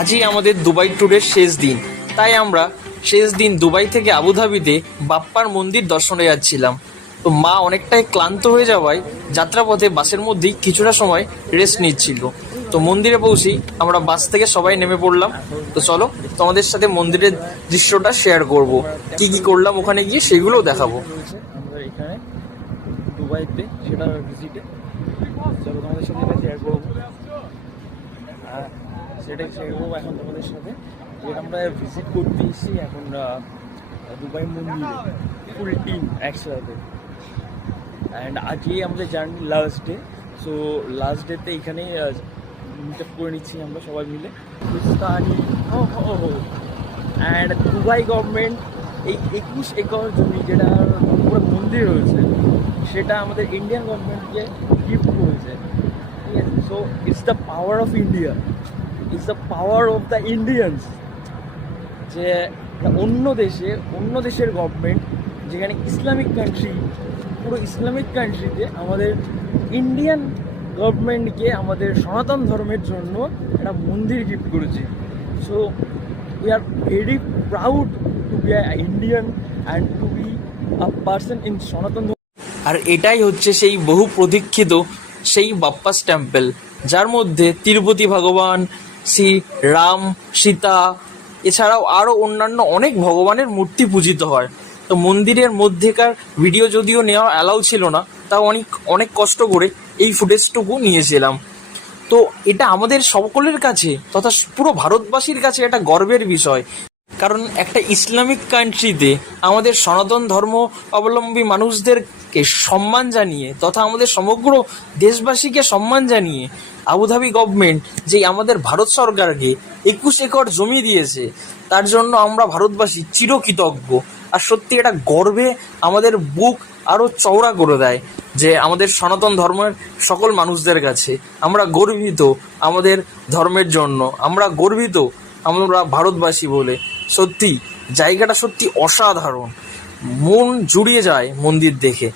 আজই আমাদের দুবাই ট্যুরের শেষ দিন, তাই আমরা শেষ দিন দুবাই থেকে আবুধাবিতে বাপ্পার মন্দির দর্শনে যাচ্ছিলাম। তো মা অনেকটাই ক্লান্ত হয়ে যাওয়ায় যাত্রাপথে বাসের মধ্যেই কিছুটা সময় রেস্ট নিচ্ছিল। তো মন্দিরে পৌঁছেই আমরা বাস থেকে সবাই নেমে পড়লাম। তো চলো তোমাদের সাথে মন্দিরের দৃশ্যটা শেয়ার করব, কি কি করলাম ওখানে গিয়ে সেগুলোও দেখাবো। আমাদের এখানে দুবাইতে সেটা ভিজিটে, চলো তোমাদের সাথে এটা শেয়ার করবো। সেটাই শেয়ার করবো এখন তোমাদের সাথে, যেটা আমরা ভিজিট করতে এসেছি এখন দুবাই মন্দিরে ফুল টিম একসাথে। অ্যান্ড আজকেই আমাদের journey last day. So last ডেতে এখানে মিট আপ করে নিচ্ছি আমরা সবাই মিলে। অ্যান্ড দুবাই গভর্নমেন্ট এই 21 একর জমি যেটা পুরো মন্দির রয়েছে সেটা আমাদের ইন্ডিয়ান গভর্নমেন্টকে গিফট করেছে, ঠিক আছে। So it's the power of India, it's the power of the Indians. যে অন্য দেশের গভর্নমেন্ট, যেখানে ইসলামিক কান্ট্রি, পুরো ইসলামিক কান্ট্রিতে আমাদের ইন্ডিয়ান গভর্নমেন্টকে আমাদের সনাতন ধর্মের জন্য একটা মন্দির গিফট করেছে। So we are very proud to be Indian and to be a person in Sanatan. আর এটাই হচ্ছে সেই বহু প্রতীক্ষিত সেই বাপ্পাস টেম্পল, যার মধ্যে তিরুপতি ভগবান, শ্রী রাম, সীতা, এছাড়াও আরও অন্যান্য অনেক ভগবানের মূর্তি পূজিত হয়। তো মন্দিরের মধ্যেকার ভিডিও যদিও নেওয়া অ্যালাউ ছিল না, তাও অনেক কষ্ট করে এই ফুটেজটুকু নিয়েছিলাম। তো এটা আমাদের সকলের কাছে তথা পুরো ভারতবাসীর কাছে একটা গর্বের বিষয়, কারণ একটা ইসলামিক কান্ট্রিতে আমাদের সনাতন ধর্ম অবলম্বী মানুষদেরকে সম্মান জানিয়ে তথা আমাদের সমগ্র দেশবাসীকে সম্মান জানিয়ে আবুধাবি গভর্নমেন্ট যে আমাদের ভারত সরকারকে 21 একর জমি দিয়েছে, তার জন্য আমরা ভারতবাসী চিরকৃতজ্ঞ। আর সত্যি এটা গর্বে আমাদের বুক আরও চওড়া করে দেয় যে আমাদের সনাতন ধর্মের সকল মানুষদের কাছে আমরা গর্বিত আমাদের ধর্মের জন্য, আমরা গর্বিত আমরা ভারতবাসী বলে। সত্যি জায়গাটা সত্যি অসাধারণ, মন জুড়িয়ে যায় মন্দির দেখে।